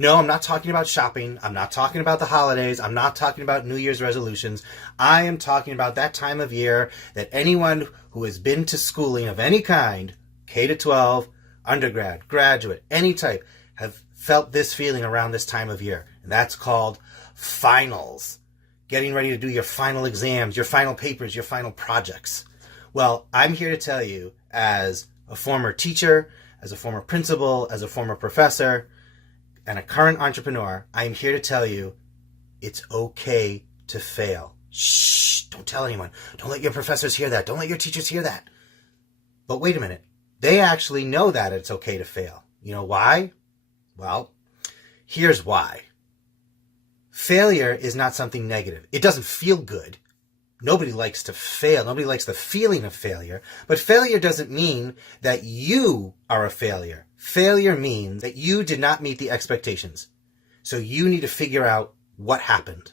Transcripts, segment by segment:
No, I'm not talking about shopping. I'm not talking about the holidays. I'm not talking about New Year's resolutions. I am talking about that time of year that anyone who has been to schooling of any kind, K to 12, undergrad, graduate, any type, have felt this feeling around this time of year. And that's called finals. Getting ready to do your final exams, your final papers, your final projects. Well, I'm here to tell you, as a former teacher, as a former principal, as a former professor, and a current entrepreneur, I'm here to tell you it's okay to fail. Shh, don't tell anyone. Don't let your professors hear that. Don't let your teachers hear that. But wait a minute. They actually know that it's okay to fail. You know why? Well, here's why. Failure is not something negative. It doesn't feel good. Nobody likes to fail. Nobody likes the feeling of failure. But failure doesn't mean that you are a failure. Failure means that you did not meet the expectations. So you need to figure out what happened.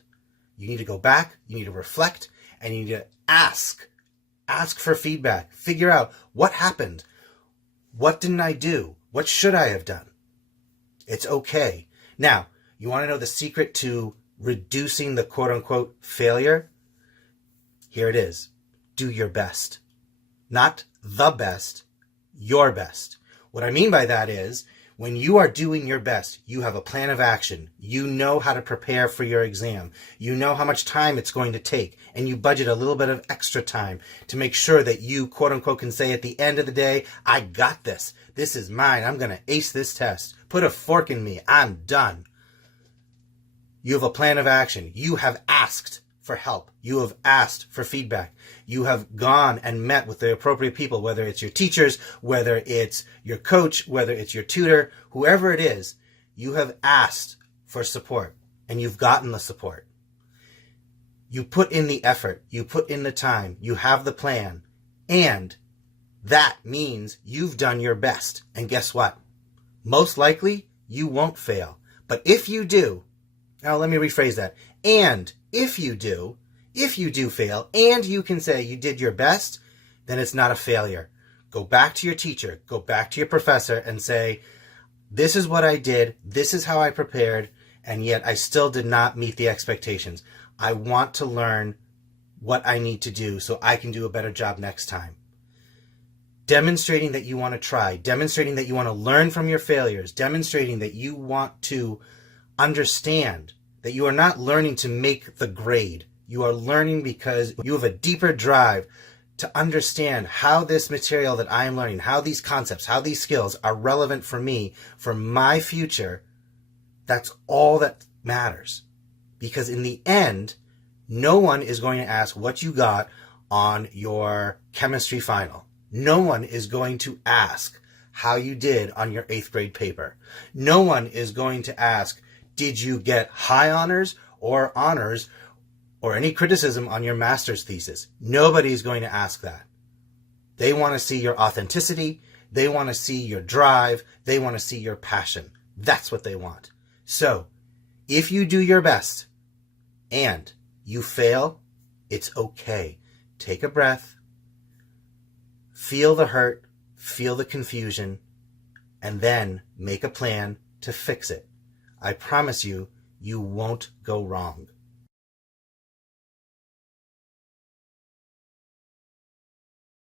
You need to go back, you need to reflect, and you need to ask. Ask for feedback. Figure out what happened. What didn't I do? What should I have done? It's okay. Now, you want to know the secret to reducing the quote-unquote failure? Here it is. Do your best. Not the best, your best. What I mean by that is, when you are doing your best, you have a plan of action. You know how to prepare for your exam. You know how much time it's going to take. And you budget a little bit of extra time to make sure that you, quote unquote, can say at the end of the day, I got this. This is mine. I'm going to ace this test. Put a fork in me. I'm done. You have a plan of action. You have asked for help. You have asked for feedback. You have gone and met with the appropriate people, whether it's your teachers, whether it's your coach, whether it's your tutor, whoever it is. You have asked for support and you've gotten the support. You put in the effort. You put in the time. You have the plan. And that means you've done your best. And guess what? Most likely, you won't fail. But if you do, now let me rephrase that. And if you do fail, and you can say you did your best, then it's not a failure. Go back to your teacher, go back to your professor and say, this is what I did, this is how I prepared, and yet I still did not meet the expectations. I want to learn what I need to do so I can do a better job next time. Demonstrating that you want to try, demonstrating that you want to learn from your failures, demonstrating that you want to understand that you are not learning to make the grade. You are learning because you have a deeper drive to understand how this material that I am learning, how these concepts, how these skills are relevant for me, for my future. That's all that matters. Because in the end, no one is going to ask what you got on your chemistry final. No one is going to ask how you did on your 8th grade paper. No one is going to ask, did you get high honors or any criticism on your master's thesis? Nobody's going to ask that. They want to see your authenticity. They want to see your drive. They want to see your passion. That's what they want. So, if you do your best and you fail, it's okay. Take a breath. Feel the hurt. Feel the confusion. And then make a plan to fix it. I promise you, you won't go wrong.